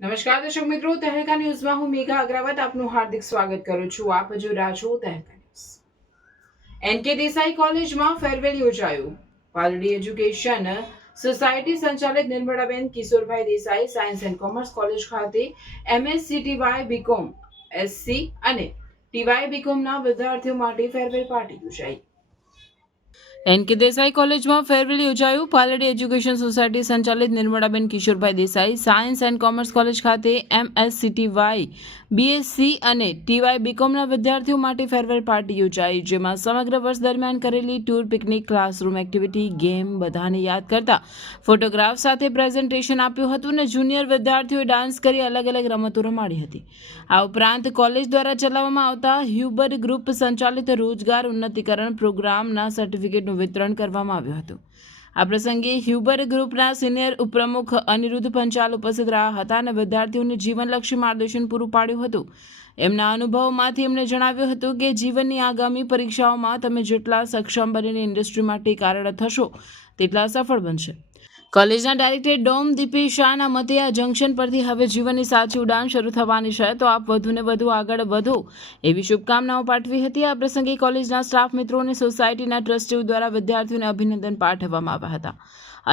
નમસ્કાર દર્શક મિત્રો, તહેલકા ન્યૂઝમાં હું મેઘા અગ્રવાલ આપનું હાર્દિક સ્વાગત કરું છું. આપ જો રાહ છો તહેલકા ન્યૂઝ. એનકે દેસાઈ કોલેજમાં ફેરવેલ યોજાયું. પાલડી એજ્યુકેશન સોસાયટી સંચાલિત Nirmalaben Kishorbhai Desai science and commerce college ખાતે એમએસસી ટીવાય બીકોમ એસસી અને ટીવાય બીકોમના વિદ્યાર્થીઓ માટે ફેરવેલ પાર્ટી યોજાઈ. એનકે દેસાઈ કોલેજમાં ફેરવેલ યોજાયું. પાલડી એજ્યુકેશન સોસાયટી સંચાલિત Nirmalaben Kishorbhai Desai science and commerce college ખાતે એમએસસીટીવાય બીએસસી અને ટીવાય બીકોમના વિદ્યાર્થીઓ માટે ફેરવેલ પાર્ટી યોજાઈ, જેમાં સમગ્ર વર્ષ દરમિયાન કરેલી tour, picnic, classroom activity, game બધાને યાદ કરતા ફોટોગ્રાફ સાથે પ્રેઝન્ટેશન આપ્યું હતું અને જુનિયર વિદ્યાર્થીઓએ ડાન્સ કરી અલગ અલગ રમતો રમાડી હતી. આ ઉપરાંત કોલેજ દ્વારા ચલાવવામાં આવતા હ્યુબર ગ્રુપ સંચાલિત રોજગાર ઉન્નતીકરણ પ્રોગ્રામના સર્ટિફિકેટનું વિતરણ કરવામાં આવ્યું હતું. આ પ્રસંગે હ્યુબર ગ્રુપના સિનિયર ઉપપ્રમુખ અનિરુદ્ધ પંચાલ ઉપસ્થિત રહ્યા હતા અને વિદ્યાર્થીઓને જીવનલક્ષી માર્ગદર્શન પૂરું પાડ્યું હતું. એમના અનુભવોમાંથી એમણે જણાવ્યું હતું કે જીવનની આગામી પરીક્ષાઓમાં તમે જેટલા સક્ષમ બનીને ઇન્ડસ્ટ્રી માટે કાર્યરત થશો તેટલા સફળ બનશે. કોલેજના ડાયરેક્ટર ડોમ દીપી શાહના મતે આ જંકશન પરથી હવે જીવનની સાચી ઉડાન શરૂ થવાની છે, તો આપ વધુને વધુ આગળ વધો એવી શુભકામનાઓ પાઠવી હતી. આ પ્રસંગે કોલેજના સ્ટાફ મિત્રો અને સોસાયટીના ટ્રસ્ટીઓ દ્વારા વિદ્યાર્થીઓને અભિનંદન પાઠવવામાં આવ્યા હતા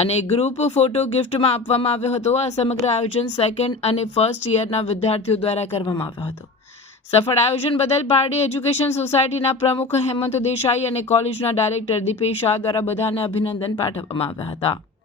અને ગ્રુપ ફોટો ગિફ્ટમાં આપવામાં આવ્યો હતો. આ સમગ્ર આયોજન સેકન્ડ અને ફર્સ્ટ યરના વિદ્યાર્થીઓ દ્વારા કરવામાં આવ્યો હતો. સફળ આયોજન બદલ પારડી એજ્યુકેશન સોસાયટીના પ્રમુખ હેમંત દેસાઈ અને કોલેજના ડાયરેક્ટર દીપેશ શાહ દ્વારા બધાને અભિનંદન પાઠવવામાં આવ્યા હતા.